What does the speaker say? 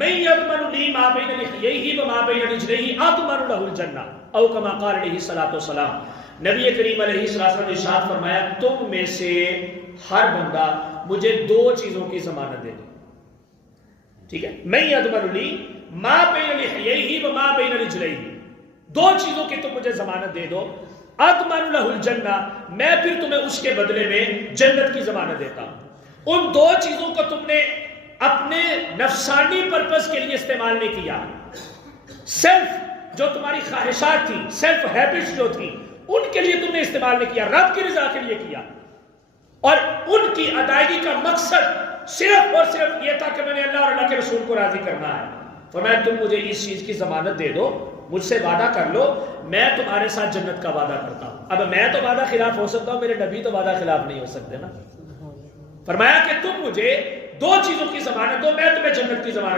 من یضمن لی ما بین لحییہ و ما بین رجلیہ اضمن لہ الجنہ او کما قال علیہ الصلوۃ والسلام. نبی کریم علیہ السلام نے ارشاد فرمایا تم میں سے ہر بندہ مجھے دو چیزوں کی ضمانت دے دو. ٹھیک ہے, من یضمن لی ما بین لحییہ و ما بین رجلیہ, دو چیزوں کی تم مجھے ضمانت دے دو, اضمن لہ الجنہ, میں پھر تمہیں اس کے بدلے میں جنت کی ضمانت دیتا ہوں. ان دو چیزوں کو تم نے اپنے نفسانی پرپس کے لیے استعمال نہیں کیا. سیلف جو تمہاری خواہشات تھی, سیلف ہیبٹس جو تھی, ان کے لیے تم نے استعمال نہیں کیا, رب کی رضا کے لیے کیا. اور ان کی ادائیگی کا مقصد صرف اور صرف یہ تھا کہ میں نے اللہ اور اللہ کے رسول کو راضی کرنا ہے. فرمایا تم مجھے اس چیز کی ضمانت دے دو, مجھ سے وعدہ کر لو, میں تمہارے ساتھ جنت کا وعدہ کرتا ہوں. اب میں تو وعدہ خلاف ہو سکتا ہوں, میرے نبی تو وعدہ خلاف نہیں ہو سکتے نا. فرمایا کہ تم مجھے دو چیزوں کی ضمانت دو, میں تمہیں جنت کی ضمانت